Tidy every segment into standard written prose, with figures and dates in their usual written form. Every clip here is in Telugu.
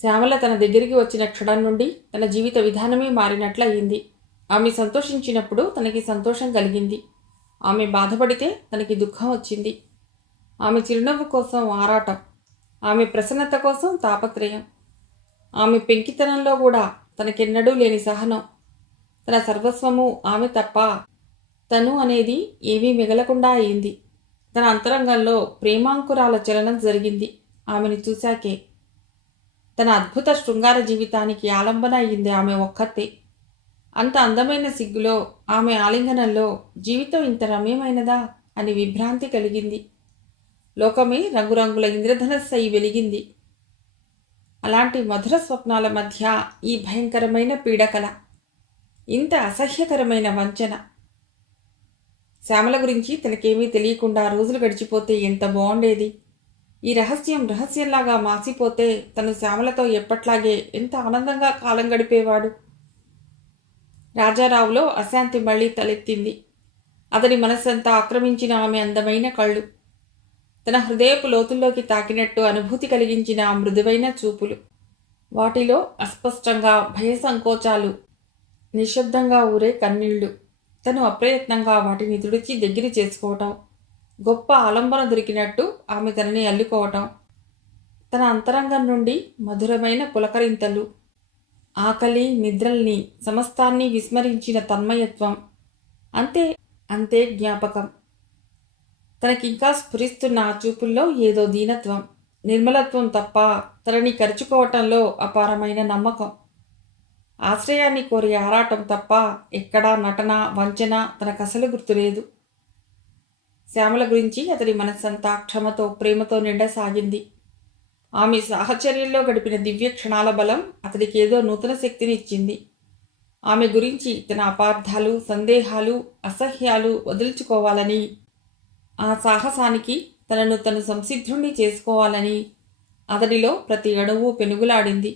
శ్యామల తన దగ్గరికి వచ్చిన క్షణం నుండి తన జీవిత విధానమే మారినట్లయింది. ఆమె సంతోషించినప్పుడు తనకి సంతోషం కలిగింది. ఆమె బాధపడితే తనకి దుఃఖం వచ్చింది. ఆమె చిరునవ్వు కోసం ఆరాటం, ఆమె ప్రసన్నత కోసం తాపత్రయం, ఆమె పెంకితనంలో కూడా తనకెన్నడూ లేని సహనం. తన సర్వస్వము ఆమె తప్ప తను అనేది ఏమీ మిగలకుండా అయింది. తన అంతరంగంలో ప్రేమాంకురాల చలనం జరిగింది. ఆమెను చూశాకే తన అద్భుత శృంగార జీవితానికి ఆలంబన అయింది ఆమె ఒక్కతే. అంత అందమైన సిగ్గులో, ఆమె ఆలింగనంలో జీవితం ఇంత రమ్యమైనదా అని విభ్రాంతి కలిగింది. లోకమే రంగురంగుల ఇంద్రధనస్సు అయి వెలిగింది. అలాంటి మధుర స్వప్నాల మధ్య ఈ భయంకరమైన పీడకల, ఇంత అసహ్యకరమైన వంచన. శ్యామల గురించి తనకేమీ తెలియకుండా రోజులు గడిచిపోతే ఎంత బాగుండేది. ఈ రహస్యంలాగా మాసిపోతే తను శ్యామలతో ఎప్పట్లాగే ఎంత ఆనందంగా కాలం గడిపేవాడు. రాజారావులో అశాంతి మళ్లీ తలెత్తింది. అతని మనస్సంతా ఆక్రమించిన ఆమె అందమైన కళ్ళు, తన హృదయపు లోతుల్లోకి తాకినట్టు అనుభూతి కలిగించిన ఆ మృదువైన చూపులు, వాటిలో అస్పష్టంగా భయ సంకోచాలు, నిశ్శబ్దంగా ఊరే కన్నీళ్లు. తను అప్రయత్నంగా వాటిని తుడిచి దగ్గర చేసుకోవటం, గొప్ప ఆలంబన దొరికినట్టు ఆమె తనని అల్లుకోవటం, తన అంతరంగం నుండి మధురమైన పులకరింతలు, ఆకలి నిద్రల్ని సమస్తాన్ని విస్మరించిన తన్మయత్వం, అంతే అంతే జ్ఞాపకం. తనకింకా స్ఫురిస్తున్న ఆ చూపుల్లో ఏదో దీనత్వం, నిర్మలత్వం తప్ప తనని కరుచుకోవటంలో అపారమైన నమ్మకం. ఆశ్రయాన్ని కోరి ఆరాటం తప్ప ఎక్కడా నటన వంచన తనకసలు గుర్తులేదు. శ్యామల గురించి అతడి మనస్సంతా క్షమతో ప్రేమతో నిండసాగింది. ఆమె సాహచర్యంలో గడిపిన దివ్య క్షణాల బలం అతడికేదో నూతన శక్తిని ఇచ్చింది. ఆమె గురించి తన అపార్థాలు, సందేహాలు, అసహ్యాలు వదిల్చుకోవాలని, ఆ సాహసానికి తనను తను సంసిద్ధుణ్ణి చేసుకోవాలని అతడిలో ప్రతి అణువు పెనుగులాడింది.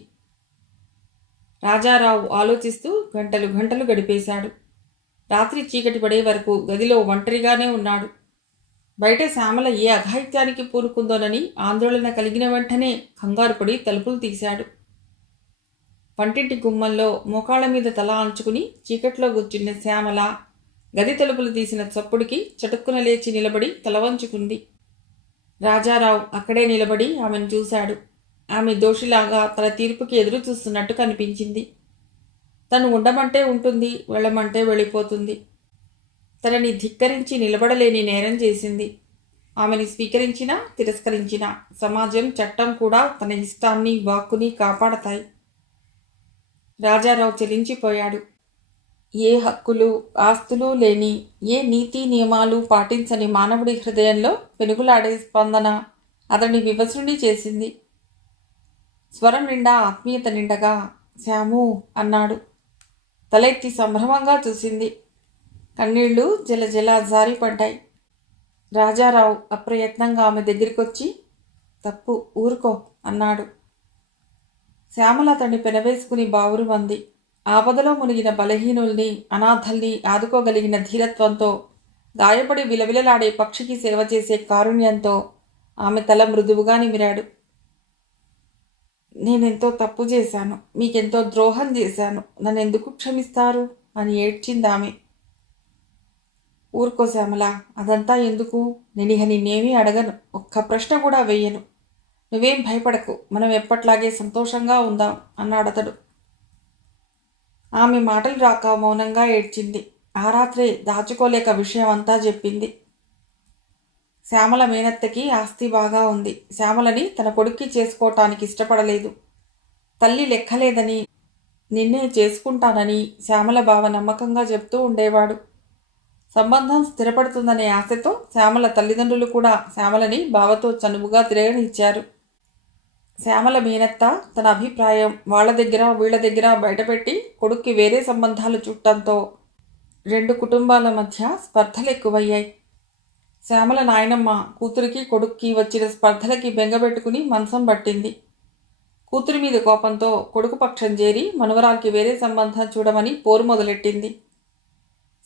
రాజారావు ఆలోచిస్తూ గంటలు గంటలు గడిపేశాడు. రాత్రి చీకటి పడే వరకు గదిలో ఒంటరిగానే ఉన్నాడు. బయట శ్యామల ఏ అఘాయిత్యానికి పూనుకుందోనని ఆందోళన కలిగిన వెంటనే కంగారుపడి తలుపులు తీశాడు. వంటింటి గుమ్మంలో మోకాళ్ల మీద తల ఆంచుకుని చీకట్లో కూర్చున్న శ్యామల గది తలుపులు తీసిన చప్పుడికి చటుక్కున లేచి నిలబడి తలవంచుకుంది. రాజారావు అక్కడే నిలబడి ఆమెను చూశాడు. ఆమె దోషిలాగా తన తీర్పుకి ఎదురు చూస్తున్నట్టు కనిపించింది. తను ఉండమంటే ఉంటుంది, వెళ్ళమంటే వెళ్ళిపోతుంది. తనని ధిక్కరించి నిలబడలేని నేరం చేసింది. ఆమెని స్వీకరించినా తిరస్కరించినా సమాజం, చట్టం కూడా తన ఇష్టాన్ని వాక్కుని కాపాడతాయి. రాజారావు చెలించిపోయాడు. ఏ హక్కులు ఆస్తులు లేని, ఏ నీతి నియమాలు పాటించని మానవుడి హృదయంలో పెనుగులాడే స్పందన అతన్ని వివసుని చేసింది. స్వరం నిండా ఆత్మీయత నిండగా శ్యాము అన్నాడు. తలెత్తి సంభ్రమంగా చూసింది. కన్నీళ్లు జలజల జారిపడ్డాయి. రాజారావు అప్రయత్నంగా ఆమె దగ్గరికొచ్చి తప్పు, ఊరుకో అన్నాడు. శ్యామల అతన్ని పెనవేసుకుని బావురుమంది. ఆపదలో మునిగిన బలహీనుల్ని, అనాథల్ని ఆదుకోగలిగిన ధీరత్వంతో, గాయపడి విలవిలలాడే పక్షికి సేవ చేసే కారుణ్యంతో ఆమె తల మృదువుగా నిమిరాడు. నేనెంతో తప్పు చేశాను, మీకెంతో ద్రోహం చేశాను, నన్నెందుకు క్షమిస్తారు అని ఏడ్చిందామె. ఊరుకో శ్యామల, అదంతా ఎందుకు? నేనిహ నిన్నేమీ అడగను, ఒక్క ప్రశ్న కూడా వెయ్యను. నువ్వేం భయపడకు, మనం ఎప్పట్లాగే సంతోషంగా ఉందాం అన్నాడతడు. ఆమె మాటలు రాక మౌనంగా ఏడ్చింది. ఆ రాత్రే దాచుకోలేక విషయం అంతా చెప్పింది. శ్యామల మేనత్తకి ఆస్తి బాగా ఉంది. శ్యామలని తన కొడుక్కి చేసుకోవటానికి ఇష్టపడలేదు. తల్లి లెక్కలేదని, నిన్నే చేసుకుంటానని శ్యామల బావ నమ్మకంగా చెప్తూ ఉండేవాడు. సంబంధం స్థిరపడుతుందనే ఆశతో శ్యామల తల్లిదండ్రులు కూడా శ్యామలని బావతో చనువుగా తిరగనిచ్చారు. శ్యామల మేనత్త తన అభిప్రాయం వాళ్ళ దగ్గర వీళ్ళ దగ్గర బయటపెట్టి కొడుక్కి వేరే సంబంధాలు చుట్టంతో 2 కుటుంబాల మధ్య స్పర్ధలు ఎక్కువయ్యాయి. శ్యామల నాయనమ్మ కూతురికి కొడుక్కి వచ్చిన స్పర్ధలకి బెంగబెట్టుకుని మంచం పట్టింది. కూతురి మీద కోపంతో కొడుకు పక్షం చేరి మనవరాల్కి వేరే సంబంధం చూడమని పోరు మొదలెట్టింది.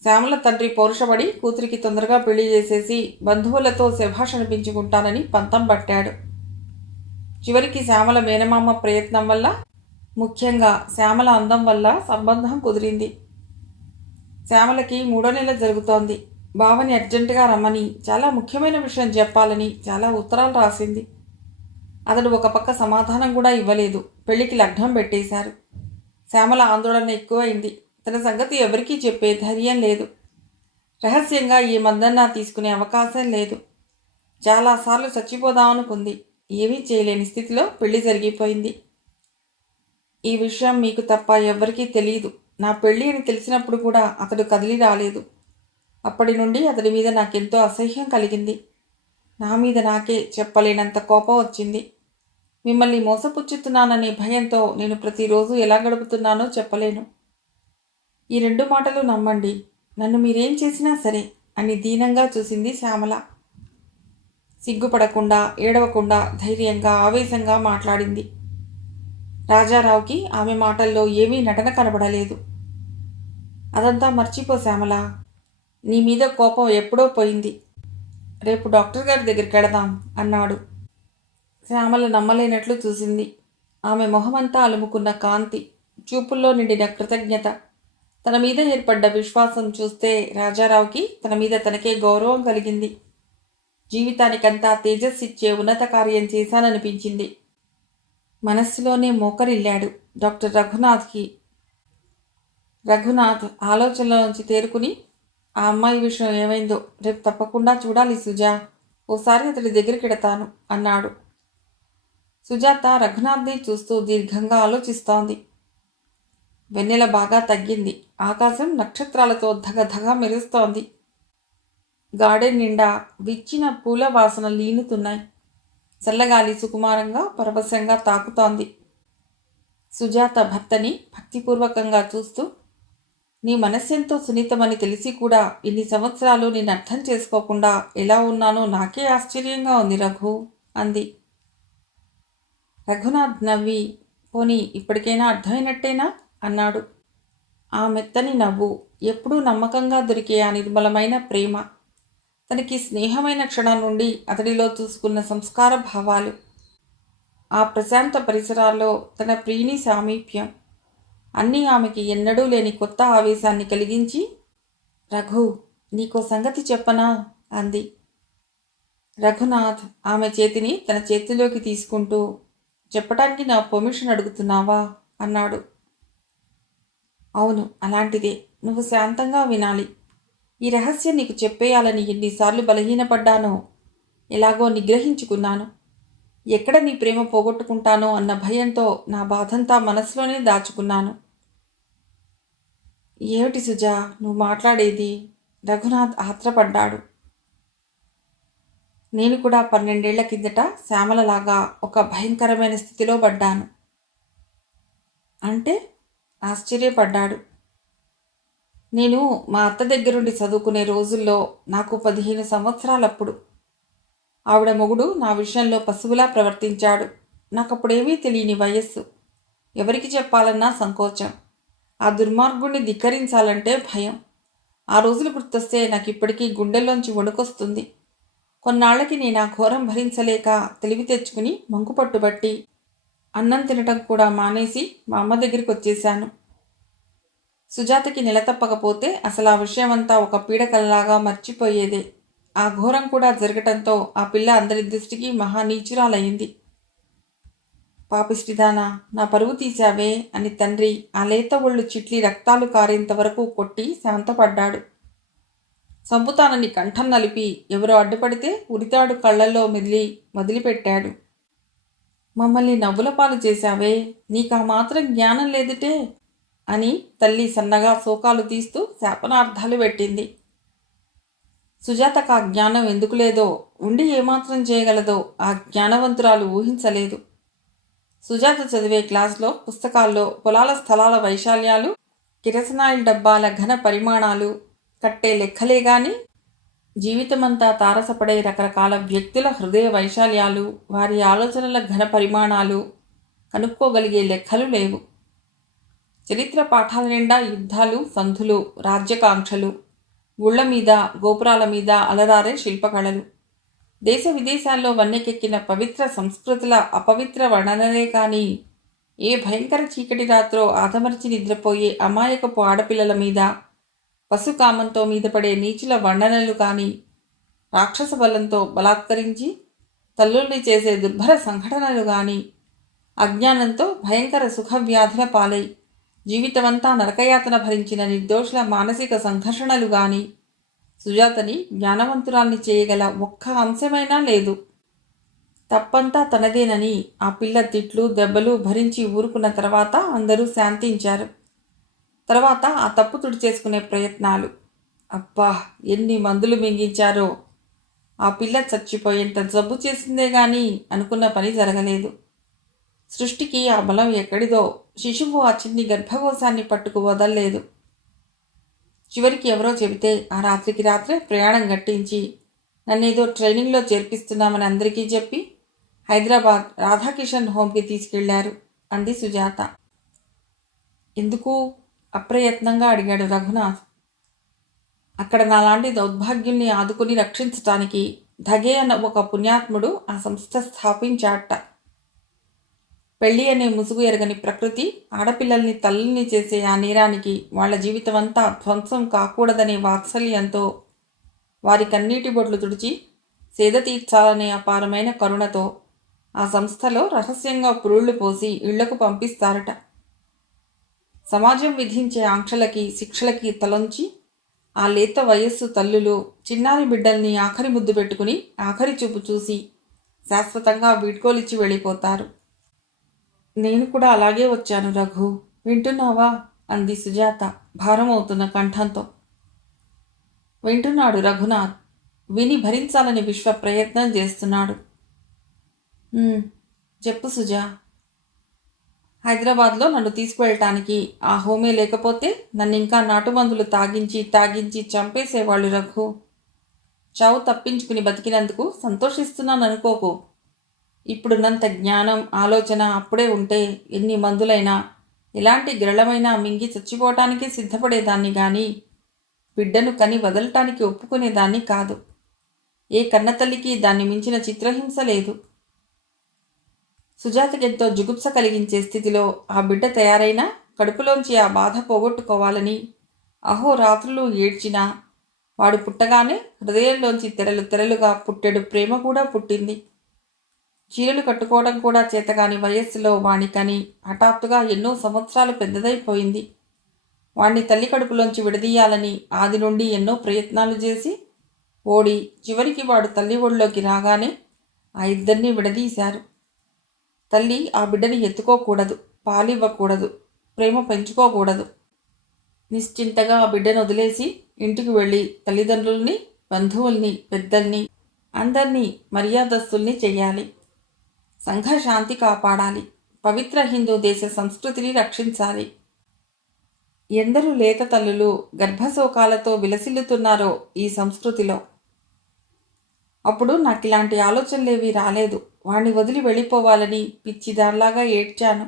శ్యామల తండ్రి పౌరుషపడి కూతురికి తొందరగా పెళ్లి చేసేసి బంధువులతో శభాష్ అనిపించుకుంటానని పంతం పట్టాడు. చివరికి శ్యామల మేనమామ ప్రయత్నం వల్ల, ముఖ్యంగా శ్యామల అందం వల్ల సంబంధం కుదిరింది. శ్యామలకి 3వ నెల జరుగుతోంది. బావని అర్జెంటుగా రమ్మని, చాలా ముఖ్యమైన విషయం చెప్పాలని చాలా ఉత్తరాలు రాసింది. అతడు ఒక పక్క సమాధానం కూడా ఇవ్వలేదు. పెళ్లికి లగ్నం పెట్టేశారు. శ్యామల ఆందోళన ఎక్కువైంది. తన సంగతి ఎవరికీ చెప్పే ధైర్యం లేదు. రహస్యంగా ఈ మందన్నా తీసుకునే అవకాశం లేదు. చాలాసార్లు చచ్చిపోదామనుకుంది. ఏమీ చేయలేని స్థితిలో పెళ్లి జరిగిపోయింది. ఈ విషయం మీకు తప్ప ఎవ్వరికీ తెలియదు. నా పెళ్లి అని తెలిసినప్పుడు కూడా అతడు కదిలి రాలేదు. అప్పటి నుండి అతడి మీద నాకెంతో అసహ్యం కలిగింది. నా మీద నాకే చెప్పలేనంత కోపం వచ్చింది. మిమ్మల్ని మోసపుచ్చుతున్నాననే భయంతో నేను ప్రతిరోజు ఎలా గడుపుతున్నానో చెప్పలేను. ఈ 2 మాటలు నమ్మండి. నన్ను మీరేం చేసినా సరే అని దీనంగా చూసింది శ్యామల. సిగ్గుపడకుండా, ఏడవకుండా ధైర్యంగా, ఆవేశంగా మాట్లాడింది. రాజారావుకి ఆమె మాటల్లో ఏమీ నటన కనబడలేదు. అదంతా మర్చిపో శ్యామల. నీ మీద కోపం ఎప్పుడో పోయింది. రేపు డాక్టర్ గారి దగ్గరికి వెళదాం అన్నాడు. శ్యామల నమ్మలేనట్లు చూసింది. ఆమె మొహమంతా అలుముకున్న కాంతి, చూపుల్లో నిండిన కృతజ్ఞత, తన మీద ఏర్పడ్డ విశ్వాసం చూస్తే రాజారావుకి తన మీద తనకే గౌరవం కలిగింది. జీవితానికంతా తేజస్సిచ్చే ఉన్నత కార్యం చేశాననిపించింది. మనస్సులోనే మోకరిల్లాడు డాక్టర్ రఘునాథ్కి. రఘునాథ్ ఆలోచనలోంచి తేరుకుని, ఆ అమ్మాయి విషయం ఏమైందో రేపు తప్పకుండా చూడాలి సుజా. ఓసారి అతడి దగ్గరికి ఎడతాను అన్నాడు. సుజాత రఘునాథ్ని చూస్తూ దీర్ఘంగా ఆలోచిస్తోంది. వెన్నెల బాగా తగ్గింది. ఆకాశం నక్షత్రాలతో ధగధగ మెరుస్తోంది. గార్డెన్ నిండా విచ్చిన పూల వాసన లీనుతున్నాయి. చల్లగాలి సుకుమారంగా పరవశంగా తాకుతోంది. సుజాత భర్తని భక్తిపూర్వకంగా చూస్తూ, నీ మనస్సెంతో సున్నితమని తెలిసి కూడా ఇన్ని సంవత్సరాలు నేను అర్థం చేసుకోకుండా ఎలా ఉన్నానో నాకే ఆశ్చర్యంగా ఉంది రఘు అంది. రఘునాథ్ నవ్వి, పోనీ ఇప్పటికైనా అర్థమైనట్టేనా అన్నాడు. ఆ మెత్తని నవ్వు, ఎప్పుడూ నమ్మకంగా దొరికే ఆ నిర్మలమైన ప్రేమ, తనకి స్నేహమైన క్షణం నుండి అతడిలో చూసుకున్న సంస్కార భావాలు, ఆ ప్రశాంత పరిసరాల్లో తన ప్రియుని సామీప్యం అన్నీ ఆమెకి ఎన్నడూ లేని కొత్త ఆవేశాన్ని కలిగించి, రఘు, నీకో సంగతి చెప్పనా అంది. రఘునాథ్ ఆమె చేతిని తన చేతిలోకి తీసుకుంటూ, చెప్పటానికి నా పర్మిషన్ అడుగుతున్నావా అన్నాడు. అవును, అలాంటిదే. నువ్వు శాంతంగా వినాలి. ఈ రహస్యం నీకు చెప్పేయాలని ఎన్నిసార్లు బలహీనపడ్డానో, ఎలాగో నిగ్రహించుకున్నాను. ఎక్కడ నీ ప్రేమ పోగొట్టుకుంటానో అన్న భయంతో నా బాధంతా మనసులోనే దాచుకున్నాను. ఏమిటి సుజా నువ్వు మాట్లాడేది? రఘునాథ్ ఆత్రపడ్డాడు. నేను కూడా 12 ఏళ్ల కిందట శ్యామలలాగా ఒక భయంకరమైన స్థితిలో పడ్డాను. అంటే? ఆశ్చర్యపడ్డాడు. నేను మా అత్త దగ్గరుండి చదువుకునే రోజుల్లో, నాకు 15 సంవత్సరాలప్పుడు, ఆవిడ మొగుడు నా విషయంలో పశువులా ప్రవర్తించాడు. నాకప్పుడేమీ తెలియని వయస్సు. ఎవరికి చెప్పాలన్నా సంకోచం. ఆ దుర్మార్గుణ్ణి ధిక్కరించాలంటే భయం. ఆ రోజులు గుర్తొస్తే నాకిప్పటికీ గుండెల్లోంచి వణుకొస్తుంది. కొన్నాళ్లకి నేను ఆ ఘోరం భరించలేక తెలివి తెచ్చుకుని మంకుపట్టుబట్టి అన్నం తినటం కూడా మానేసి మా అమ్మ దగ్గరికి వచ్చేశాను. సుజాతకి నిలతప్పకపోతే అసలు ఆ విషయమంతా ఒక పీడకలలాగా మర్చిపోయేదే. ఆ ఘోరం కూడా జరగటంతో ఆ పిల్ల అందరి దృష్టికి మహానీచురాలయ్యింది. పాపిష్టిదానా, నా పరువు తీశావే అని తండ్రి ఆ లేత ఒళ్ళు చిట్లి రక్తాలు కారేంత వరకు కొట్టి శాంతపడ్డాడు. చంపుతానని కంఠం నలిపి ఎవరో అడ్డుపడితే ఉరితాడు కళ్లల్లో మెదిలి వదిలిపెట్టాడు. మమ్మల్ని నవ్వుల పాలు చేశావే, నీకా మాత్రం జ్ఞానం లేదుటే అని తల్లి సన్నగా శోకాలు తీస్తూ శాపనార్థాలు పెట్టింది. సుజాతకు ఆ జ్ఞానం ఎందుకు లేదో, ఉండి ఏమాత్రం చేయగలదో ఆ జ్ఞానవంతురాలు ఊహించలేదు. సుజాత చదివే క్లాస్లో పుస్తకాల్లో పొలాల స్థలాల వైశాల్యాలు, కిరసనాయిల్ డబ్బాల ఘన పరిమాణాలు, కట్టే లెక్కలే గాని జీవితమంతా తారసపడే రకరకాల వ్యక్తుల హృదయ వైశాల్యాలు, వారి ఆలోచనల ఘన పరిమాణాలు కనుక్కోగలిగే లెక్కలు లేవు. చరిత్ర పాఠాల నిండా యుద్ధాలు, సంధులు, రాజ్యకాంక్షలు, గుళ్ల మీద గోపురాల మీద అలరారే శిల్పకళలు. దేశ విదేశాల్లో వన్నెకెక్కిన పవిత్ర సంస్కృతుల అపవిత్ర వర్ణనలే కాని ఏ భయంకర చీకటి రాత్రో ఆదమర్చి నిద్రపోయే అమాయకపు ఆడపిల్లల మీద పశుకామంతో మీద పడే నీచుల వర్ణనలు కాని రాక్షస బలంతో బలాత్కరించి తల్లుల్ని చేసే దుర్భర సంఘటనలు గాని అజ్ఞానంతో భయంకర సుఖవ్యాధుల పాలై జీవితమంతా నరకయాతన భరించిన నిర్దోషుల మానసిక సంఘర్షణలు గాని సుజాతని జ్ఞానవంతురాల్ని చేయగల ఒక్క అంశమైనా లేదు. తప్పంతా తనదేనని ఆ పిల్ల తిట్లు దెబ్బలు భరించి ఊరుకున్న తర్వాత అందరూ శాంతించారు. తర్వాత ఆ తప్పు తుడిచేసుకునే ప్రయత్నాలు. అబ్బా, ఎన్ని మందులు మింగించారో! ఆ పిల్ల చచ్చిపోయేంత జబ్బు చేసిందే గాని అనుకున్న పని జరగలేదు. సృష్టికి ఆ బలం ఎక్కడిదో శిశువు ఆ చిన్ని గర్భకోశాన్ని పట్టుకు వదల్లేదు. చివరికి ఎవరో చెబితే ఆ రాత్రికి రాత్రే ప్రయాణం గట్టించి నన్నేదో ట్రైనింగ్లో చేర్పిస్తున్నామని అందరికీ చెప్పి హైదరాబాద్ రాధాకిషన్ హోమ్కి తీసుకెళ్లారు అంది సుజాత. ఎందుకు? అప్రయత్నంగా అడిగాడు రఘునాథ్. అక్కడ నాలాంటి దౌర్భాగ్యుల్ని ఆదుకుని రక్షించటానికి ధగే అన్న ఒక పుణ్యాత్ముడు ఆ సంస్థ స్థాపించాట. పెళ్లి అనే ముసుగు ఎరగని ప్రకృతి ఆడపిల్లల్ని తల్లుల్ని చేసే ఆ నేరానికి వాళ్ల జీవితమంతా ధ్వంసం కాకూడదనే వాత్సల్యంతో వారి కన్నీటి బొట్లు తుడిచి సేద తీర్చాలనే అపారమైన కరుణతో ఆ సంస్థలో రహస్యంగా పురుళ్లు పోసి ఇళ్లకు పంపిస్తారట. సమాజం విధించే ఆంక్షలకి శిక్షలకి తలొంచి ఆ లేత వయస్సు తల్లులు చిన్నారి బిడ్డల్ని ఆఖరి ముద్దు పెట్టుకుని ఆఖరి చూపు చూసి శాశ్వతంగా వీడ్కోలిచ్చి వెళ్ళిపోతారు. నేను కూడా అలాగే వచ్చాను రఘు, వింటున్నావా అంది సుజాత భారమవుతున్న కంఠంతో. వింటున్నాడు రఘునాథ్. విని భరించాలని విశ్వ ప్రయత్నం చేస్తున్నాడు. చెప్పు సుజా. హైదరాబాద్లో నన్ను తీసుకువెళ్ళటానికి ఆ హోమే లేకపోతే నన్నింకా నాటుమందులు తాగించి చంపేసేవాళ్ళు రఘు. చావు తప్పించుకుని బతికినందుకు సంతోషిస్తున్నాను అనుకోకు. ఇప్పుడున్నంత జ్ఞానం ఆలోచన అప్పుడే ఉంటే ఎన్ని మందులైనా ఎలాంటి గ్రళమైనా మింగి చచ్చిపోవటానికి సిద్ధపడేదాన్ని గాని బిడ్డను కని వదలటానికి ఒప్పుకునేదాన్ని కాదు. ఏ కన్నతల్లికి దాన్ని మించిన చిత్రహింస లేదు. సుజాతకెంతో జుగుప్స కలిగించే స్థితిలో ఆ బిడ్డ తయారైనా కడుపులోంచి ఆ బాధ పోగొట్టుకోవాలని అహోరాత్రులు ఏడ్చినా వాడు పుట్టగానే హృదయంలోంచి తెరలు తెరలుగా పుట్టెడు ప్రేమ కూడా పుట్టింది. చీరలు కట్టుకోవడం కూడా చేతగాని వయస్సులో వాణ్ణికని హఠాత్తుగా ఎన్నో సంవత్సరాలు పెద్దదైపోయింది. వాణ్ణి తల్లి కడుపులోంచి విడదీయాలని ఆది నుండి ఎన్నో ప్రయత్నాలు చేసి ఓడి చివరికి వాడు తల్లి ఒళ్ళోకి రాగానే ఆ ఇద్దరినీ విడదీశారు. తల్లి ఆ బిడ్డని ఎత్తుకోకూడదు, పాలివ్వకూడదు, ప్రేమ పెంచుకోకూడదు. నిశ్చింతగా ఆ బిడ్డను వదిలేసి ఇంటికి వెళ్ళి తల్లిదండ్రుల్ని, బంధువుల్ని, పెద్దల్ని అందర్నీ మర్యాదస్తుల్ని చెయ్యాలి. సంఘ శాంతి కాపాడాలి. పవిత్ర హిందూ దేశ సంస్కృతిని రక్షించాలి. ఎందరూ లేత తల్లులు గర్భశోకాలతో విలసిల్లుతున్నారో ఈ సంస్కృతిలో. అప్పుడు నాకిలాంటి ఆలోచనలేవీ రాలేదు. వాణ్ణి వదిలి వెళ్ళిపోవాలని పిచ్చిదానిలాగా ఏడ్చాను.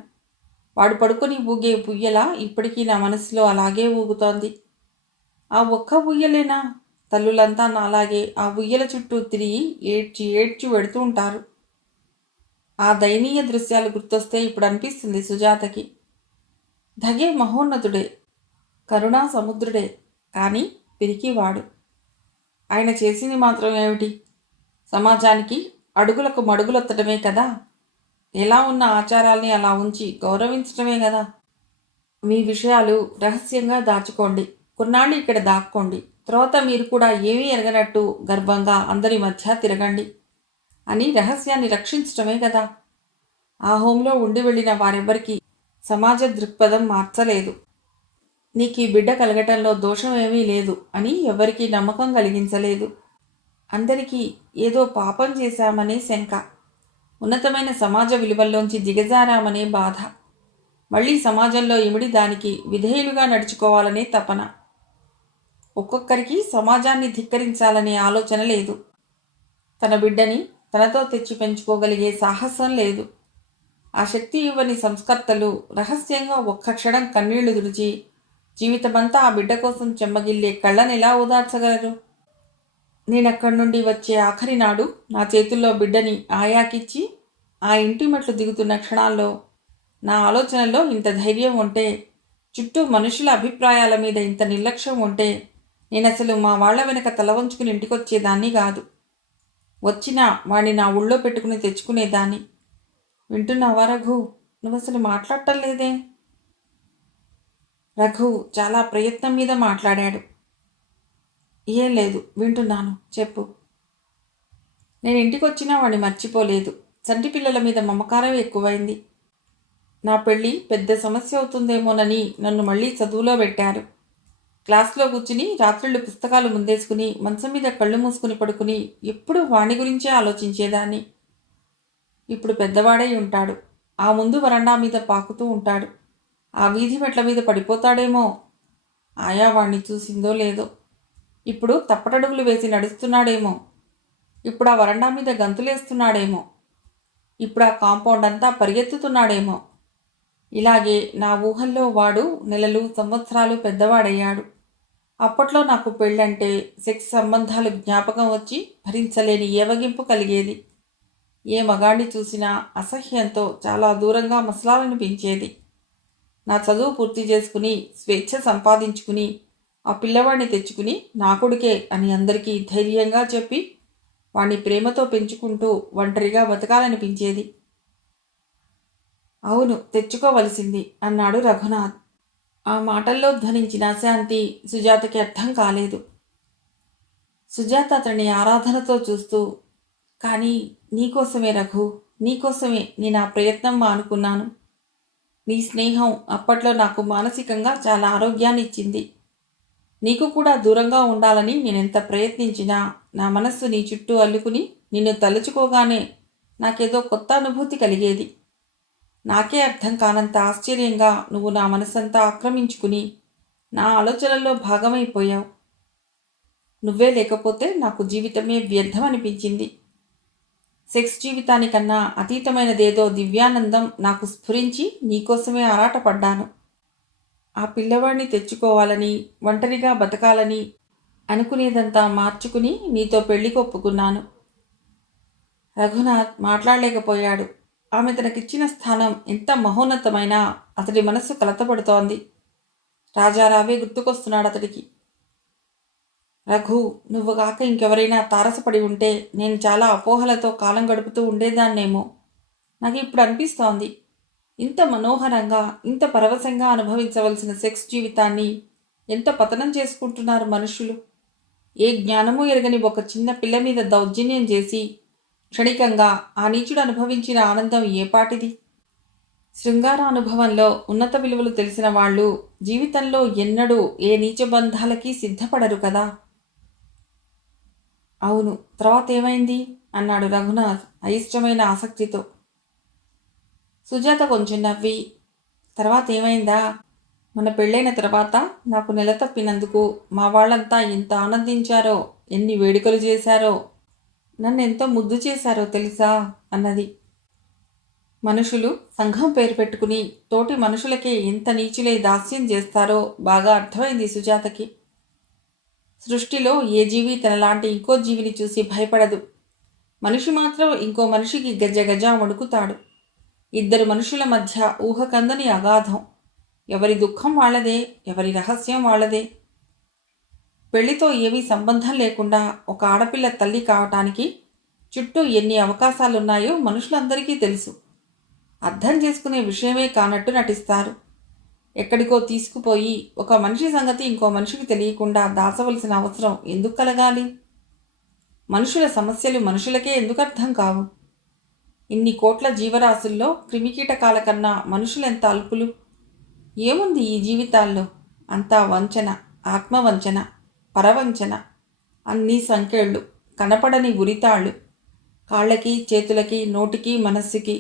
వాడు పడుకొని ఊగే ఉయ్యల ఇప్పటికీ నా మనసులో అలాగే ఊగుతోంది. ఆ ఒక్క ఉయ్యలేనా? తల్లులంతా నాలాగే ఆ ఉయ్యల చుట్టూ తిరిగి ఏడ్చి వెడుతూ ఉంటారు. ఆ దయనీయ దృశ్యాలు గుర్తొస్తే ఇప్పుడు అనిపిస్తుంది సుజాతకి. ధగే మహోన్నతుడే, కరుణా సముద్రుడే, కానీ పిరికివాడు. ఆయన చేసింది మాత్రం ఏమిటి? సమాజానికి అడుగులకు మడుగులొత్తడమే కదా. ఎలా ఉన్న ఆచారాల్ని అలా ఉంచి గౌరవించడమే కదా. మీ విషయాలు రహస్యంగా దాచుకోండి, కొన్నాళ్ళు ఇక్కడ దాక్కోండి, తర్వాత మీరు కూడా ఏమీ ఎరగనట్టు గర్వంగా అందరి మధ్య తిరగండి అని రహస్యాన్ని రక్షించడమే కదా. ఆ హోంలో ఉండి వెళ్ళిన వారెవ్వరికీ సమాజ దృక్పథం మార్చలేదు. నీకు ఈ బిడ్డ కలగటంలో దోషం ఏమీ లేదు అని ఎవరికీ నమ్మకం కలిగించలేదు. అందరికీ ఏదో పాపం చేశామనే శంక, ఉన్నతమైన సమాజ విలువల్లోంచి దిగజారామనే బాధ, మళ్లీ సమాజంలో ఇమిడి దానికి విధేయులుగా నడుచుకోవాలనే తపన. ఒక్కొక్కరికి సమాజాన్ని ధిక్కరించాలనే ఆలోచన లేదు. తన బిడ్డని తనతో తెచ్చి పెంచుకోగలిగే సాహసం లేదు. ఆ శక్తి ఇవ్వని సంస్కర్తలు రహస్యంగా ఒక్క క్షణం కన్నీళ్లు తుడిచి జీవితమంతా ఆ బిడ్డ కోసం చెమ్మగిల్లే కళ్ళనెలా ఓదార్చగలరు? నేనక్కడి నుండి వచ్చే ఆఖరి నాడు నా చేతుల్లో బిడ్డని ఆయాకిచ్చి ఆ ఇంటి మెట్లు దిగుతున్న క్షణాల్లో నా ఆలోచనల్లో ఇంత ధైర్యం ఉంటే, చుట్టూ మనుషుల అభిప్రాయాల మీద ఇంత నిర్లక్ష్యం ఉంటే, నేనసలు మా వాళ్ల వెనక తల వంచుకుని ఇంటికొచ్చేదాన్ని కాదు. వచ్చినా వాణ్ణి నా ఊళ్ళో పెట్టుకుని తెచ్చుకునేదాన్ని. వింటున్నావా రఘు? నువ్వసలు మాట్లాడటం లేదే? రఘు చాలా ప్రయత్నం మీద మాట్లాడాడు. ఏం లేదు, వింటున్నాను, చెప్పు. నేను ఇంటికొచ్చినా వాడిని మర్చిపోలేదు. చంటి పిల్లల మీద మమకారం ఎక్కువైంది. నా పెళ్ళి పెద్ద సమస్య అవుతుందేమోనని నన్ను మళ్ళీ చదువులో పెట్టారు. క్లాస్లో కూర్చుని రాత్రిళ్ళు పుస్తకాలు ముందేసుకుని మంచం మీద కళ్ళు మూసుకుని పడుకుని ఎప్పుడూ వాణి గురించే ఆలోచించేదాన్ని. ఇప్పుడు పెద్దవాడై ఉంటాడు. ఆ ముందు వరండా మీద పాకుతూ ఉంటాడు. ఆ వీధి మెట్ల మీద పడిపోతాడేమో. ఆయా వాణ్ణి చూసిందో లేదో. ఇప్పుడు తప్పటడుగులు వేసి నడుస్తున్నాడేమో. ఇప్పుడు ఆ వరండా మీద గంతులేస్తున్నాడేమో. ఇప్పుడు ఆ కాంపౌండ్ అంతా పరిగెత్తుతున్నాడేమో. ఇలాగే నా ఊహల్లో వాడు నెలలు సంవత్సరాలు పెద్దవాడయ్యాడు. అప్పట్లో నాకు పెళ్ళంటే సెక్స్ సంబంధాలు జ్ఞాపకం వచ్చి భరించలేని ఏవగింపు కలిగేది. ఏ మగాణ్ణి చూసినా అసహ్యంతో చాలా దూరంగా మసలాలనిపించేది. నా చదువు పూర్తి చేసుకుని స్వేచ్ఛ సంపాదించుకుని ఆ పిల్లవాడిని తెచ్చుకుని నా కొడుకే అని అందరికీ ధైర్యంగా చెప్పి వాణ్ణి ప్రేమతో పెంచుకుంటూ ఒంటరిగా బతకాలనిపించేది. అవును, తెచ్చుకోవలసింది అన్నాడు రఘునాథ్. ఆ మాటల్లో ధ్వనించిన శాంతి సుజాతకి అర్థం కాలేదు. సుజాత అతన్ని ఆరాధనతో చూస్తూ, కానీ నీకోసమే రఘు, నీకోసమే నేను ఆ ప్రయత్నం మానుకున్నాను. నీ స్నేహం అప్పట్లో నాకు మానసికంగా చాలా ఆరోగ్యాన్ని ఇచ్చింది. నీకు కూడా దూరంగా ఉండాలని నేనెంత ప్రయత్నించినా నా మనస్సు నీ చుట్టూ అల్లుకుని నిన్ను తలుచుకోగానే నాకేదో కొత్త అనుభూతి కలిగేది. నాకే అర్థం కానంత ఆశ్చర్యంగా నువ్వు నా మనసంతా ఆక్రమించుకుని నా ఆలోచనల్లో భాగమైపోయావు. నువ్వే లేకపోతే నాకు జీవితమే వ్యర్థం అనిపించింది. సెక్స్ జీవితానికన్నా అతీతమైనదేదో దివ్యానందం నాకు స్ఫురించి నీకోసమే ఆరాటపడ్డాను. ఆ పిల్లవాడిని తెచ్చుకోవాలని, ఒంటరిగా బతకాలని అనుకునేదంతా మార్చుకుని నీతో పెళ్లికి ఒప్పుకున్నాను. రఘునాథ్ మాట్లాడలేకపోయాడు. ఆమె తనకిచ్చిన స్థానం ఎంత మహోన్నతమైనా అతడి మనస్సు కలతపడుతోంది. రాజారావే గుర్తుకొస్తున్నాడు అతడికి. రఘు, నువ్వు కాక ఇంకెవరైనా తారసపడి ఉంటే నేను చాలా అపోహలతో కాలం గడుపుతూ ఉండేదాన్నేమో. నాకు ఇప్పుడు అనిపిస్తోంది, ఇంత మనోహరంగా, ఇంత పరవశంగా అనుభవించవలసిన సెక్స్ జీవితాన్ని ఎంత పతనం చేసుకుంటున్నారు మనుషులు. ఏ జ్ఞానమూ ఎరగని ఒక చిన్న పిల్ల మీద దౌర్జన్యం చేసి క్షణికంగా ఆ నీచుడు అనుభవించిన ఆనందం ఏపాటిది? శృంగార అనుభవంలో ఉన్నత విలువలు తెలిసిన వాళ్ళు జీవితంలో ఎన్నడూ ఏ నీచబంధాలకి సిద్ధపడరు కదా. అవును, తర్వాత ఏమైంది అన్నాడు రఘునాథ్ అయిష్టమైన ఆసక్తితో. సుజాత కొంచెం నవ్వి, తర్వాత ఏమైందా? మన పెళ్ళైన తర్వాత నాకు నెల తప్పినందుకు మా వాళ్ళంతా ఎంత ఆనందించారో, ఎన్ని వేడుకలు చేశారో, నన్నెంతో ముద్దు చేశారో తెలుసా అన్నది. మనుషులు సంఘం పేరు పెట్టుకుని తోటి మనుషులకే ఎంత నీచులై దాస్యం చేస్తారో బాగా అర్థమైంది సుజాతకి. సృష్టిలో ఏ జీవి తనలాంటి ఇంకో జీవిని చూసి భయపడదు. మనిషి మాత్రం ఇంకో మనిషికి గజ వణుకుతాడు. ఇద్దరు మనుషుల మధ్య ఊహకందని అగాధం. ఎవరి దుఃఖం వాళ్లదే, ఎవరి రహస్యం వాళ్లదే. పెళ్లితో ఏమీ సంబంధం లేకుండా ఒక ఆడపిల్ల తల్లి కావటానికి చుట్టూ ఎన్ని అవకాశాలున్నాయో మనుషులందరికీ తెలుసు. అర్థం చేసుకునే విషయమే కానట్టు నటిస్తారు. ఎక్కడికో తీసుకుపోయి ఒక మనిషి సంగతి ఇంకో మనిషికి తెలియకుండా దాచవలసిన అవసరం ఎందుకు కలగాలి? మనుషుల సమస్యలు మనుషులకే ఎందుకు అర్థం కావు? ఇన్ని కోట్ల జీవరాశుల్లో క్రిమికీటకాల కన్నా మనుషులెంత అల్పులు. ఏముంది ఈ జీవితాల్లో? అంతా వంచన, ఆత్మవంచన, పరవంచన. అన్నీ సంకెళ్ళు, కనపడని ఉరితాళ్ళు. కాళ్ళకి, చేతులకి, నోటికి, మనస్సుకి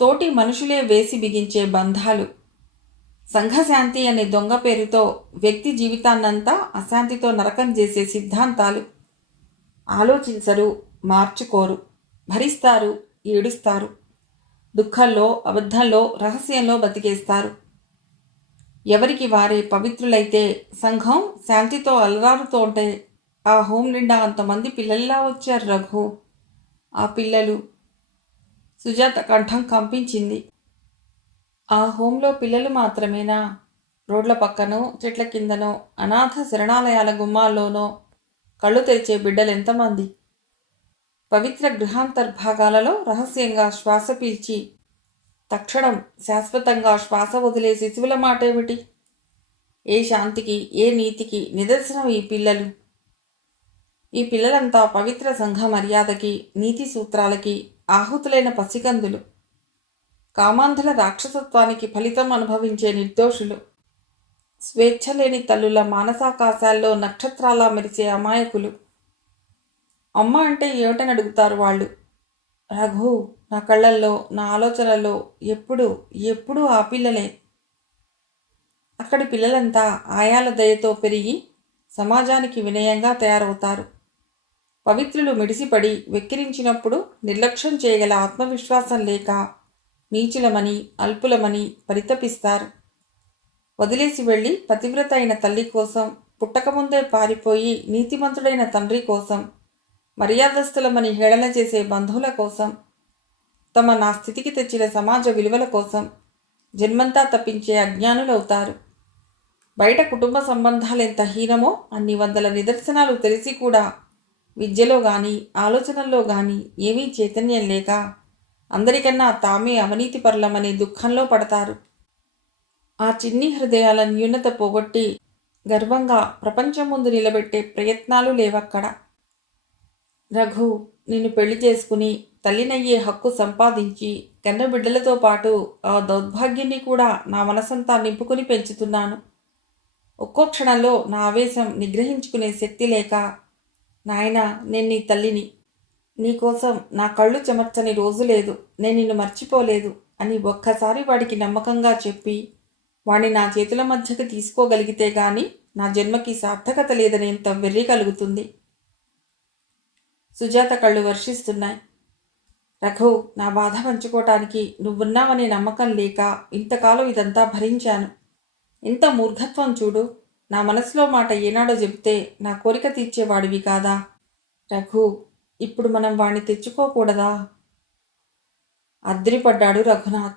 తోటి మనుషులే వేసి బిగించే బంధాలు. సంఘశాంతి అనే దొంగ పేరుతో వ్యక్తి జీవితాన్నంతా అశాంతితో నరకం చేసే సిద్ధాంతాలు. ఆలోచించరు, మార్చుకోరు, భరిస్తారు, ఏడుస్తారు. దుఃఖంలో, అబద్ధంలో, రహస్యంలో బతికేస్తారు. ఎవరికి వారే పవిత్రులైతే సంఘం శాంతితో అలరారుతోంటే ఆ హోం నిండా అంతమంది పిల్లల్లా వచ్చారు రఘు. ఆ పిల్లలు. సుజాత కంఠం కంపించింది. ఆ హోంలో పిల్లలు మాత్రమేనా? రోడ్ల పక్కనో చెట్ల కిందనో అనాథ శరణాలయాల గుమ్మాల్లోనో కళ్ళు తెరిచే బిడ్డలెంతమంది? పవిత్ర గృహాంతర్భాగాలలో రహస్యంగా శ్వాస పీల్చి తక్షణం శాశ్వతంగా శ్వాస వదిలే శిశువుల మాటేమిటి? ఏ శాంతికి, ఏ నీతికి నిదర్శనం ఈ పిల్లలు? ఈ పిల్లలంతా పవిత్ర సంఘ మర్యాదకి, నీతి సూత్రాలకి ఆహుతులైన పసికందులు. కామాంధుల రాక్షసత్వానికి ఫలితం అనుభవించే నిర్దోషులు. స్వేచ్ఛ లేని తల్లుల మానసాకాశాల్లో నక్షత్రాలా మెరిసే అమాయకులు. అమ్మ అంటే ఏమిటని అడుగుతారు వాళ్ళు. రఘు, నా కళ్ళల్లో, నా ఆలోచనల్లో ఎప్పుడూ ఆ పిల్లలే. అక్కడి పిల్లలంతా ఆయాల దయతో పెరిగి సమాజానికి వినయంగా తయారవుతారు. పవిత్రులు మిడిసిపడి వెక్కిరించినప్పుడు నిర్లక్ష్యం చేయగల ఆత్మవిశ్వాసం లేక నీచులమని, అల్పులమని పరితపిస్తారు. వదిలేసి వెళ్ళి పతివ్రత అయిన తల్లి కోసం, పుట్టకముందే పారిపోయి నీతిమంతుడైన తండ్రి కోసం, మర్యాదస్తులమని హేళన చేసే బంధువుల కోసం, తమ నా స్థితికి తెచ్చిన సమాజ విలువల కోసం జన్మంతా తప్పించే అజ్ఞానులవుతారు. బయట కుటుంబ సంబంధాలెంత హీనమో అన్ని వందల నిదర్శనాలు తెలిసి కూడా విద్యలో గాని, ఆలోచనల్లో గాని ఏమీ చైతన్యం లేక అందరికన్నా తామే అవినీతి పరులమనే దుఃఖంలో పడతారు. ఆ చిన్ని హృదయాల న్యూనత పోగొట్టి గర్వంగా ప్రపంచం ముందు నిలబెట్టే ప్రయత్నాలు లేవక్కడ. రఘు, నిన్ను పెళ్లి చేసుకుని తల్లినయ్యే హక్కు సంపాదించి కన్న బిడ్డలతో పాటు ఆ దౌర్భాగ్యాన్ని కూడా నా మనసంతా నింపుకుని పెంచుతున్నాను. ఒక్కో క్షణంలో నా ఆవేశం నిగ్రహించుకునే శక్తి లేక, నాయనా, నేను నీ తల్లిని, నీకోసం నా కళ్ళు చెమర్చని రోజు లేదు, నేను నిన్ను మర్చిపోలేదు అని ఒక్కసారి వాడికి నమ్మకంగా చెప్పి వాణ్ణి నా చేతుల మధ్యకి తీసుకోగలిగితే గాని నా జన్మకి సార్థకత లేదనేంత వెర్రి కలుగుతుంది. సుజాత కళ్ళు వర్షిస్తున్నాయి. రఘు, నా బాధ పంచుకోవటానికి నువ్వున్నావనే నమ్మకం లేక ఇంతకాలం ఇదంతా భరించాను. ఎంత మూర్ఘత్వం చూడు. నా మనసులో మాట ఏనాడో చెబితే నా కోరిక తీర్చేవాడివి కాదా? రఘు, ఇప్పుడు మనం వాణ్ణి తెచ్చుకోకూడదా? అద్రిపడ్డాడు రఘునాథ్.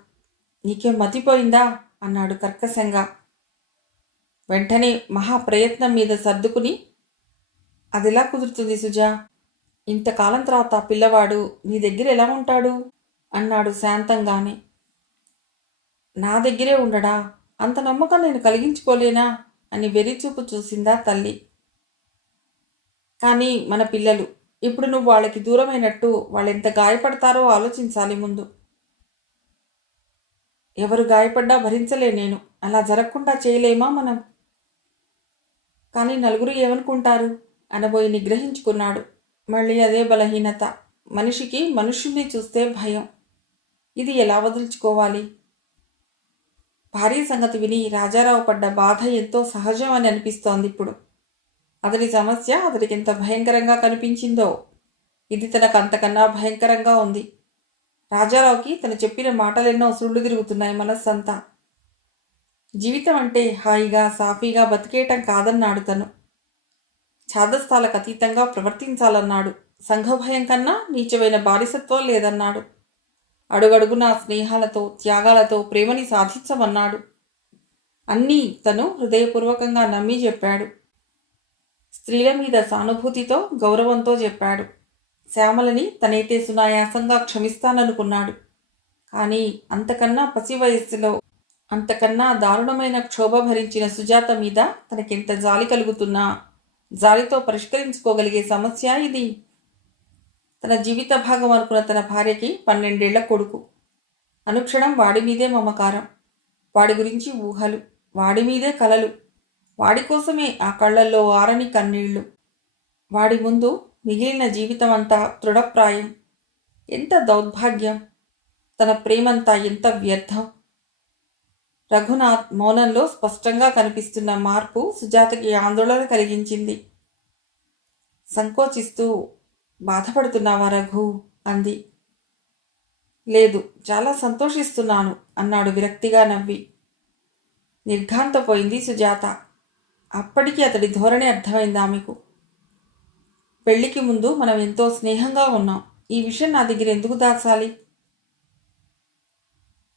నీకేం మతిపోయిందా అన్నాడు కర్కశంగా. వెంటనే మహాప్రయత్నం మీద సర్దుకుని, అదెలా కుదురుతుంది సుజా? ఇంతకాలం తర్వాత పిల్లవాడు నీ దగ్గర ఎలా ఉంటాడు అన్నాడు శాంతంగానే. నా దగ్గరే ఉండడా? అంత నమ్మకం నేను కలిగించుకోలేనా అని వెర్రిచూపు చూసిందా తల్లి. కానీ మన పిల్లలు, ఇప్పుడు నువ్వు వాళ్ళకి దూరమైనట్టు వాళ్ళెంత గాయపడతారో ఆలోచించాలి ముందు. ఎవరు గాయపడ్డా భరించలే నేను. అలా జరగకుండా చేయలేమా మనం? కానీ నలుగురు ఏమనుకుంటారు అనబోయి నిగ్రహించుకున్నాడు. మళ్ళీ అదే బలహీనత. మనిషికి మనుష్యుణ్ణి చూస్తే భయం. ఇది ఎలా వదులుచుకోవాలి? భార్య సంగతి విని రాజారావు పడ్డ బాధ ఎంతో సహజం అని అనిపిస్తోంది ఇప్పుడు. అతడి సమస్య అతడికి ఎంత భయంకరంగా కనిపించిందో ఇది తనకు అంతకన్నా భయంకరంగా ఉంది. రాజారావుకి తను చెప్పిన మాటలెన్నో సుళ్ళు తిరుగుతున్నాయి మనస్సంతా. జీవితం అంటే హాయిగా సాఫీగా బతికేయటం కాదన్నాడు తను. ఛాదస్తాలకు అతీతంగా ప్రవర్తించాలన్నాడు. సంఘభయం కన్నా నీచమైన బానిసత్వం లేదన్నాడు. అడుగడుగునా స్నేహాలతో, త్యాగాలతో ప్రేమని సాధించమన్నాడు. అన్నీ తను హృదయపూర్వకంగా నమ్మి చెప్పాడు. స్త్రీల మీద సానుభూతితో, గౌరవంతో చెప్పాడు. శ్యామలని తనైతే సునాయాసంగా క్షమిస్తాననుకున్నాడు. కానీ అంతకన్నా పసి వయస్సులో అంతకన్నా దారుణమైన క్షోభ భరించిన సుజాత మీద తనకెంత జాలి కలుగుతున్నా జాలితో పరిష్కరించుకోగలిగే సమస్య ఇది. తన జీవిత భాగం అనుకున్న తన భార్యకి 12 ఏళ్ల కొడుకు. అనుక్షణం వాడి మీదే మమకారం, వాడి గురించి ఊహలు, వాడి మీదే కలలు, వాడి కోసమే ఆ కళ్ళల్లో ఆరని కన్నీళ్లు. వాడి ముందు మిగిలిన జీవితం అంతా తృఢప్రాయం. ఎంత దౌర్భాగ్యం! తన ప్రేమంతా ఎంత వ్యర్థం! రఘునాథ్ మౌనంలో స్పష్టంగా కనిపిస్తున్న మార్పు సుజాతకి ఆందోళన కలిగించింది. సంకోచిస్తూ, బాధపడుతున్నావా రఘు అంది. లేదు, చాలా సంతోషిస్తున్నాను అన్నాడు విరక్తిగా నవ్వి. నిర్ఘాంతపోయింది సుజాత. అప్పటికి అతడి ధోరణి అర్థమైంది ఆమెకు. పెళ్లికి ముందు మనం ఎంతో స్నేహంగా ఉన్నాం. ఈ విషయం నా దగ్గర ఎందుకు దాచాలి?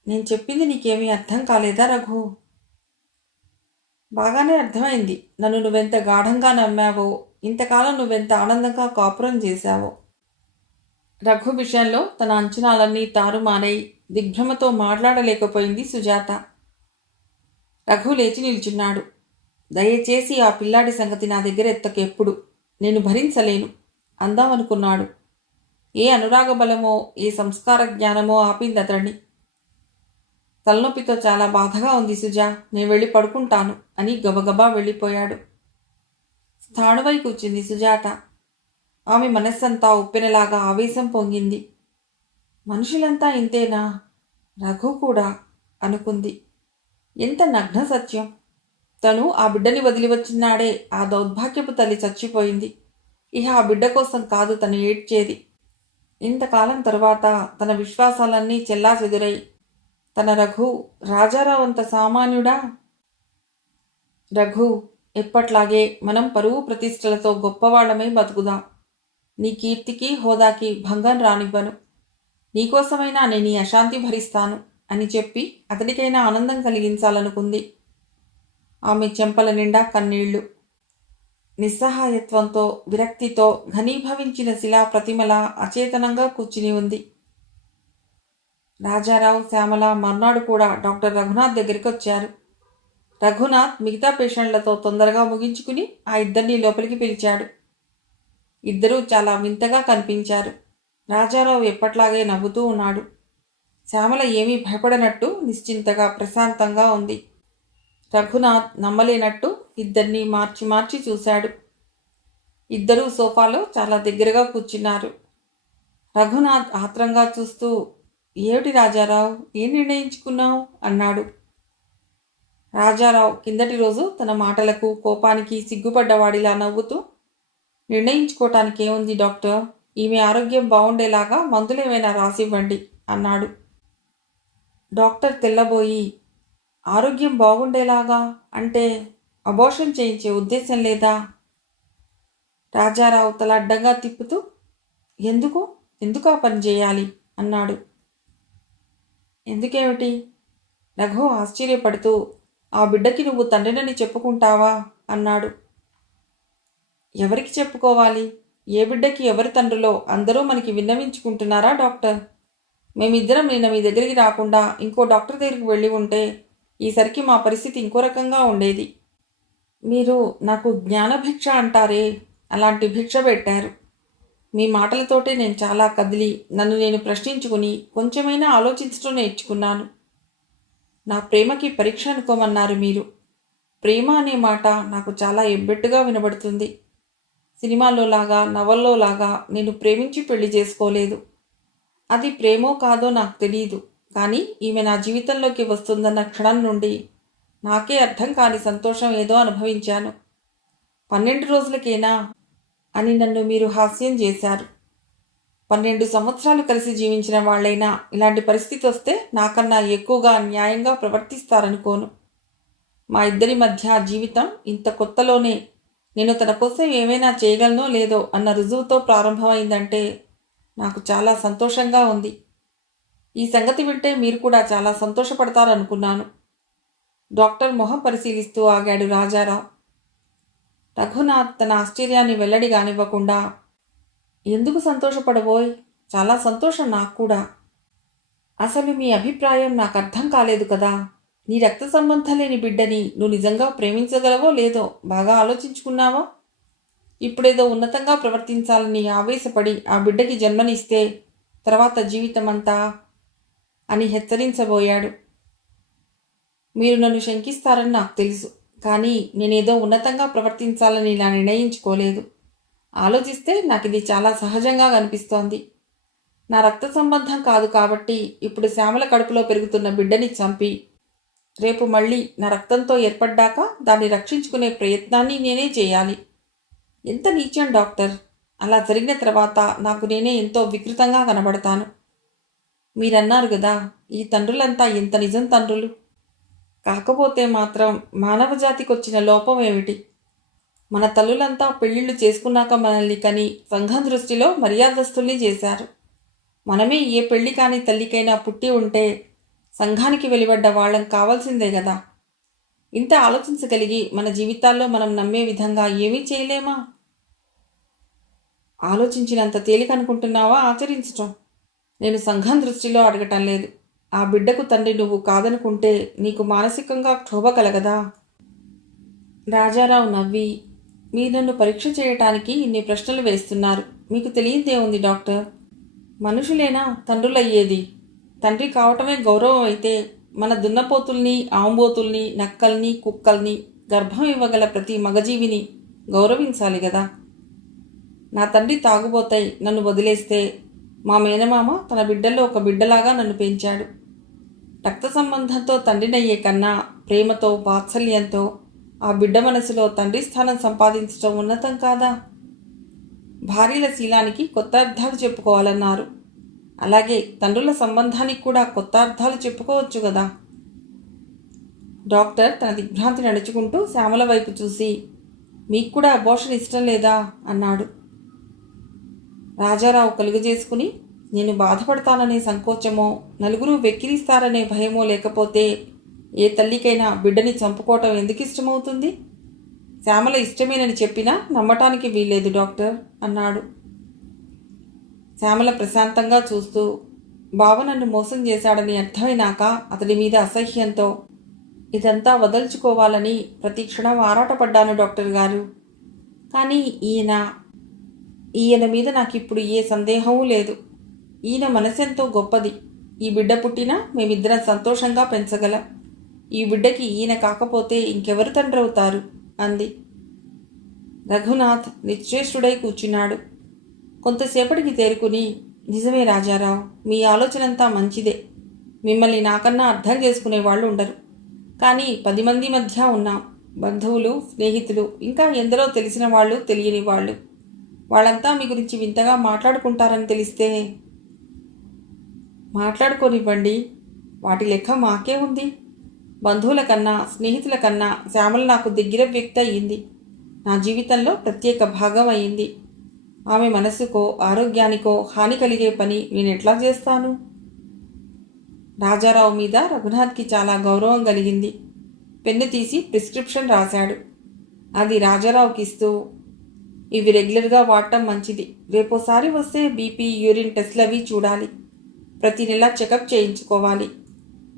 నేను చెప్పింది నీకేమీ అర్థం కాలేదా రఘు? బాగానే అర్థమైంది. నన్ను నువ్వెంత గాఢంగా నమ్మావో, ఇంతకాలం నువ్వెంత ఆనందంగా కాపురం చేశావో. రఘు విషయంలో తన అంచనాలన్నీ తారుమారై దిగ్భ్రమతో మాట్లాడలేకపోయింది సుజాత. రఘు లేచి నిల్చున్నాడు. దయచేసి ఆ పిల్లాడి సంగతి నా దగ్గర ఎత్తకెప్పుడు. నేను భరించలేను అందామనుకున్నాడు. ఏ అనురాగ బలమో, ఏ సంస్కార జ్ఞానమో ఆపింది అతడిని. తలనొప్పితో చాలా బాధగా ఉంది సుజా, నేను వెళ్ళి పడుకుంటాను అని గబగబా వెళ్ళిపోయాడు. స్థాణువై కూర్చుంది సుజాత. ఆమె మనస్సంతా ఉప్పెనలాగా ఆవేశం పొంగింది. మనుషులంతా ఇంతేనా? రఘు కూడా అనుకుంది. ఎంత నగ్న సత్యం! తను ఆ బిడ్డని వదిలి వచ్చినాడే ఆ దౌర్భాగ్యపు తల్లి చచ్చిపోయింది. ఇహ ఆ బిడ్డ కోసం కాదు తను ఏడ్చేది. ఇంతకాలం తరువాత తన విశ్వాసాలన్నీ చెల్లాచెదురై తన రఘు రాజారావు అంత సామాన్యుడా? రఘు, ఎప్పట్లాగే మనం పరువు ప్రతిష్టలతో గొప్పవాళ్లమై బతుకుదాం. నీ కీర్తికి హోదాకి భంగం రానివ్వను. నీకోసమైనా నేను ఈ అశాంతి భరిస్తాను అని చెప్పి అతడికైనా ఆనందం కలిగించాలనుకుంది. ఆమె చెంపల నిండా కన్నీళ్లు. నిస్సహాయత్వంతో, విరక్తితో ఘనీభవించిన శిలా ప్రతిమలా అచేతనంగా కూర్చుని ఉంది. రాజారావు, శ్యామల మర్నాడు కూడా డాక్టర్ రఘునాథ్ దగ్గరికి వచ్చారు. రఘునాథ్ మిగతా పేషెంట్లతో తొందరగా ముగించుకుని ఆ ఇద్దరినీ లోపలికి పిలిచాడు. ఇద్దరూ చాలా వింతగా కనిపించారు. రాజారావు ఎప్పట్లాగే నవ్వుతూ ఉన్నాడు. శ్యామల ఏమీ భయపడనట్టు నిశ్చింతగా ప్రశాంతంగా ఉంది. రఘునాథ్ నమ్మలేనట్టు ఇద్దరినీ మార్చి మార్చి చూశాడు. ఇద్దరూ సోఫాలో చాలా దగ్గరగా కూర్చున్నారు. రఘునాథ్ ఆత్రంగా చూస్తూ, ఏమిటి రాజారావు, ఏం నిర్ణయించుకున్నావు అన్నాడు. రాజారావు కిందటి రోజు తన మాటలకు కోపానికి సిగ్గుపడ్డవాడిలా నవ్వుతూ, నిర్ణయించుకోవటానికి ఏముంది డాక్టర్, ఈమె ఆరోగ్యం బాగుండేలాగా మందులేమైనా రాసివ్వండి అన్నాడు. డాక్టర్ తెల్లబోయి, ఆరోగ్యం బాగుండేలాగా అంటే అబోర్షన్ చేయించే ఉద్దేశం లేదా? రాజారావు తల అడ్డంగా తిప్పుతూ, ఎందుకు ఎందుకు ఆ పని చేయాలి అన్నాడు. ఎందుకేమిటి? రఘు ఆశ్చర్యపడుతూ, ఆ బిడ్డకి నువ్వు తండ్రినని చెప్పుకుంటావా అన్నాడు. ఎవరికి చెప్పుకోవాలి? ఏ బిడ్డకి ఎవరి తండ్రులో అందరూ మనకి విన్నవించుకుంటున్నారా డాక్టర్? మేమిద్దరం నిన్న మీ దగ్గరికి రాకుండా ఇంకో డాక్టర్ దగ్గరికి వెళ్ళి ఉంటే ఈసరికి మా పరిస్థితి ఇంకో రకంగా ఉండేది. మీరు నాకు జ్ఞానభిక్ష అంటారే, అలాంటి భిక్ష పెట్టారు. మీ మాటలతోటే నేను చాలా కదిలి నన్ను నేను ప్రశ్నించుకుని కొంచెమైనా ఆలోచించడం నేర్చుకున్నాను. నా ప్రేమకి పరీక్ష అనుకోమన్నారు మీరు. ప్రేమ అనే మాట నాకు చాలా ఎబ్బెట్టుగా వినబడుతుంది. సినిమాలో లాగా, నవల్లో లాగా నేను ప్రేమించి పెళ్లి చేసుకోలేదు. అది ప్రేమో కాదో నాకు తెలియదు. కానీ ఈమె నా జీవితంలోకి వస్తుందన్న క్షణం నుండి నాకే అర్థం కాని సంతోషం ఏదో అనుభవించాను. 12 రోజులకేనా అని నన్ను మీరు హాస్యం చేశారు. 12 సంవత్సరాలు కలిసి జీవించిన వాళ్ళైనా ఇలాంటి పరిస్థితి వస్తే నాకన్నా ఎక్కువగా న్యాయంగా ప్రవర్తిస్తారనుకోను. మా ఇద్దరి మధ్య జీవితం ఇంత కొత్తలోనే నేను తన కోసం ఏమైనా చేయగలనో లేదో అన్న రుజువుతో ప్రారంభమైందంటే నాకు చాలా సంతోషంగా ఉంది. ఈ సంగతి వింటే మీరు కూడా చాలా సంతోషపడతారనుకున్నాను. డాక్టర్ మొహం పరిశీలిస్తూ ఆగాడు రాజారావు. రఘునాథ్ తన ఆశ్చర్యాన్ని వెల్లడి కానివ్వకుండా, ఎందుకు సంతోషపడబోయ్, చాలా సంతోషం నాకు కూడా. అసలు మీ అభిప్రాయం నాకు అర్థం కాలేదు కదా. నీ రక్త సంబంధం లేని బిడ్డని నువ్వు నిజంగా ప్రేమించగలవో లేదో బాగా ఆలోచించుకున్నావా? ఇప్పుడేదో ఉన్నతంగా ప్రవర్తించాలని ఆవేశపడి ఆ బిడ్డకి జన్మనిస్తే తర్వాత జీవితమంతా అని హెచ్చరించబోయాడు. మీరు నన్ను శంకిస్తారని నాకు తెలుసు. కానీ నేనేదో ఉన్నతంగా ప్రవర్తించాలని ఇలా నిర్ణయించుకోలేదు. ఆలోచిస్తే నాకు ఇది చాలా సహజంగా కనిపిస్తోంది. నా రక్త సంబంధం కాదు కాబట్టి ఇప్పుడు శ్యామల కడుపులో పెరుగుతున్న బిడ్డని చంపి రేపు మళ్ళీ నా రక్తంతో ఏర్పడ్డాక దాన్ని రక్షించుకునే ప్రయత్నాన్ని నేనే చేయాలి. ఎంత నీచం డాక్టర్. అలా జరిగిన తర్వాత నాకు నేనే ఎంతో వికృతంగా కనబడతాను. మీరన్నారు కదా, ఈ తండ్రులంతా ఎంత నిజం తండ్రులు. కాకపోతే మాత్రం మానవజాతికి వచ్చిన లోపం ఏమిటి? మన తల్లులంతా పెళ్ళిళ్ళు చేసుకున్నాక మనల్ని కని సంఘం దృష్టిలో మర్యాదస్తుల్ని చేశారు. మనమే ఏ పెళ్లి కాని తల్లికైనా పుట్టి ఉంటే సంఘానికి వెలువడ్డ వాళ్ళం కావాల్సిందే కదా. ఇంత ఆలోచించగలిగి మన జీవితాల్లో మనం నమ్మే విధంగా ఏమీ చేయలేమా? ఆలోచించినంత తేలికనుకుంటున్నావా ఆచరించటం? నేను సంఘం దృష్టిలో అడగటం లేదు. ఆ బిడ్డకు తండ్రి నువ్వు కాదనుకుంటే నీకు మానసికంగా క్షోభ కలగదా? రాజారావు నవ్వి, మీరు నన్ను పరీక్ష చేయటానికి ఇన్ని ప్రశ్నలు వేస్తున్నారు. మీకు తెలియదే ఉంది డాక్టర్. మనుషులేనా తండ్రులయ్యేది? తండ్రి కావటమే గౌరవం అయితే మన దున్నపోతుల్ని, ఆంబోతుల్ని, నక్కల్ని, కుక్కల్ని, గర్భం ఇవ్వగల ప్రతి మగజీవిని గౌరవించాలి కదా. నా తండ్రి తాగుబోతాయి నన్ను వదిలేస్తే మా మేనమామ తన బిడ్డల్లో ఒక బిడ్డలాగా నన్ను పెంచాడు. రక్త సంబంధంతో తండ్రినయ్యే కన్నా ప్రేమతో, వాత్సల్యంతో ఆ బిడ్డ మనసులో తండ్రి స్థానం సంపాదించడం ఉన్నతం కాదా? భార్యల శీలానికి కొత్త అర్థాలు చెప్పుకోవాలన్నారు. అలాగే తండ్రుల సంబంధానికి కూడా కొత్త అర్థాలు చెప్పుకోవచ్చు కదా. డాక్టర్ తన దిగ్భ్రాంతి నడుచుకుంటూ శ్యామల వైపు చూసి, మీకు కూడా అబోర్షన్ ఇష్టం లేదా అన్నాడు. రాజారావు కలుగజేసుకుని, నేను బాధపడతాననే సంకోచమో, నలుగురు వెక్కిరిస్తారనే భయమో లేకపోతే ఏ తల్లికైనా బిడ్డని చంపుకోవటం ఎందుకు ఇష్టమవుతుంది? శ్యామల ఇష్టమేనని చెప్పినా నమ్మటానికి వీల్లేదు డాక్టర్ అన్నాడు. శ్యామల ప్రశాంతంగా చూస్తూ, బావ నన్ను మోసం చేశాడని అర్థమైనాక అతడి మీద అసహ్యంతో ఇదంతా వదల్చుకోవాలని ప్రతి క్షణం ఆరాటపడ్డాను డాక్టర్ గారు. కానీ ఈయన మీద నాకిప్పుడు ఏ సందేహమూ లేదు. ఈయన మనసెంతో గొప్పది. ఈ బిడ్డ పుట్టినా మేమిద్దరం సంతోషంగా పెంచగలం. ఈ బిడ్డకి ఈయన కాకపోతే ఇంకెవరు తండ్రవుతారు అంది. రఘునాథ్ నిశ్చేష్టుడై కూర్చున్నాడు. కొంతసేపటికి తేరుకుని, నిజమే రాజారావు, మీ ఆలోచనంతా మంచిదే. మిమ్మల్ని నాకన్నా అర్థం చేసుకునే వాళ్ళు ఉండరు. కానీ 10 మంది మధ్య ఉన్నాం. బంధువులు, స్నేహితులు, ఇంకా ఎందరో తెలిసిన వాళ్ళు, తెలియని వాళ్ళు. వాళ్ళంతా మీ గురించి వింతగా మాట్లాడుకుంటారని తెలిస్తే? మాట్లాడుకోనివ్వండి, వాటి లెక్క మాకే ఉంది. బంధువుల కన్నా, స్నేహితుల కన్నా శ్యామల నాకు దగ్గర వ్యక్తి అయ్యింది. నా జీవితంలో ప్రత్యేక భాగం అయింది. ఆమె మనసుకో, ఆరోగ్యానికో హాని కలిగే పని నేను ఎట్లా చేస్తాను? రాజారావు మీద రఘునాథ్కి చాలా గౌరవం కలిగింది. పెన్ను తీసి ప్రిస్క్రిప్షన్ రాశాడు. అది రాజారావుకి ఇస్తూ, ఇవి రెగ్యులర్గా వాడటం మంచిది. రేపోసారి వస్తే బీపీ, యూరిన్ టెస్ట్లు అవి చూడాలి. ప్రతి నెల చెకప్ చేయించుకోవాలి.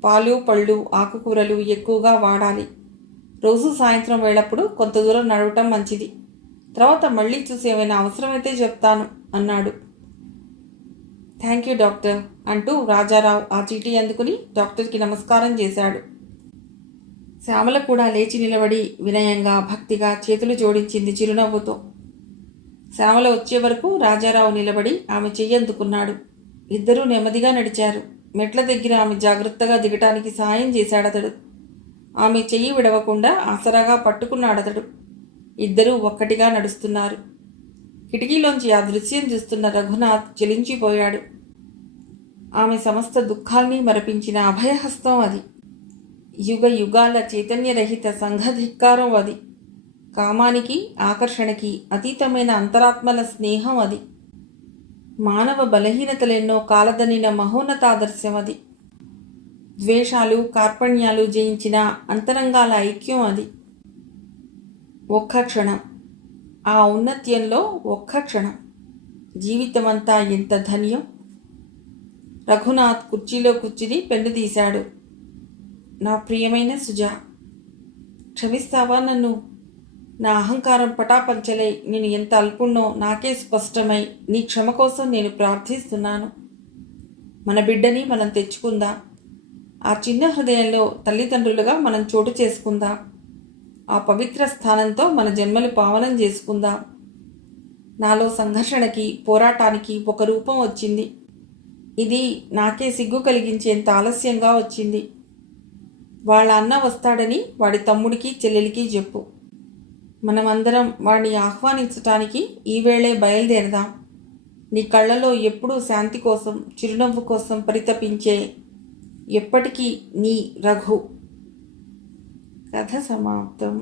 పాలు, పళ్ళు, ఆకుకూరలు ఎక్కువగా వాడాలి. రోజు సాయంత్రం వేళప్పుడు కొంత దూరం నడవటం మంచిది. తర్వాత మళ్ళీ చూసి ఏమైనా అవసరమైతే చెప్తాను అన్నాడు. థ్యాంక్ యూ డాక్టర్ అంటూ రాజారావు ఆ చీటీ అందుకుని డాక్టర్కి నమస్కారం చేశాడు. శ్యామల కూడా లేచి నిలబడి వినయంగా, భక్తిగా చేతులు జోడించింది చిరునవ్వుతో. శ్యామల వచ్చే వరకు రాజారావు నిలబడి ఆమె చెయ్యి అందుకున్నాడు. ఇద్దరూ నెమ్మదిగా నడిచారు. మెట్ల దగ్గర ఆమె జాగ్రత్తగా దిగటానికి సాయం చేశాడతడు. ఆమె చెయ్యి విడవకుండా ఆసరాగా పట్టుకున్నాడతడు. ఇద్దరూ ఒక్కటిగా నడుస్తున్నారు. కిటికీలోంచి ఆ దృశ్యం చూస్తున్న రఘునాథ్ చలించిపోయాడు. ఆమె సమస్త దుఃఖాల్ని మరపించిన అభయహస్తం అది. యుగ యుగాల చైతన్యరహిత సంఘధిక్కారం అది. కామానికి, ఆకర్షణకి అతీతమైన అంతరాత్మల స్నేహం అది. మానవ బలహీనతలెన్నో కాలదనిన మహోన్నతాదర్శం అది. ద్వేషాలు, కార్పణ్యాలు జయించిన అంతరంగాల ఐక్యం అది. ఒక్క క్షణం, ఆ ఔన్నత్యంలో ఒక్క క్షణం, జీవితమంతా ఎంత ధన్యం. రఘునాథ్ కుర్చీలో కూర్చుని పెన్ను తీశాడు. నా ప్రియమైన సుజా, క్షమిస్తావా నన్ను? నా అహంకారం పటాపంచలై నేను ఎంత అల్పుణ్ణో నాకే స్పష్టమై నీ క్షమ కోసం నేను ప్రార్థిస్తున్నాను. మన బిడ్డని మనం తెచ్చుకుందాం. ఆ చిన్న హృదయంలో తల్లిదండ్రులుగా మనం చోటు చేసుకుందాం. ఆ పవిత్ర స్థానంతో మన జన్మలు పావనం చేసుకుందాం. నాలో సంఘర్షణకి, పోరాటానికి ఒక రూపం వచ్చింది. ఇది నాకే సిగ్గు కలిగించేంత ఆలస్యంగా వచ్చింది. వాళ్ళ అన్న వస్తాడని వాడి తమ్ముడికి, చెల్లెలికి చెప్పు. మనమందరం వాడిని ఆహ్వానించటానికి ఈవేళే బయలుదేరదాం. నీ కళ్ళలో ఎప్పుడూ శాంతి కోసం, చిరునవ్వు కోసం పరితపించే ఎప్పటికీ నీ రఘు. కథ సమాప్తం.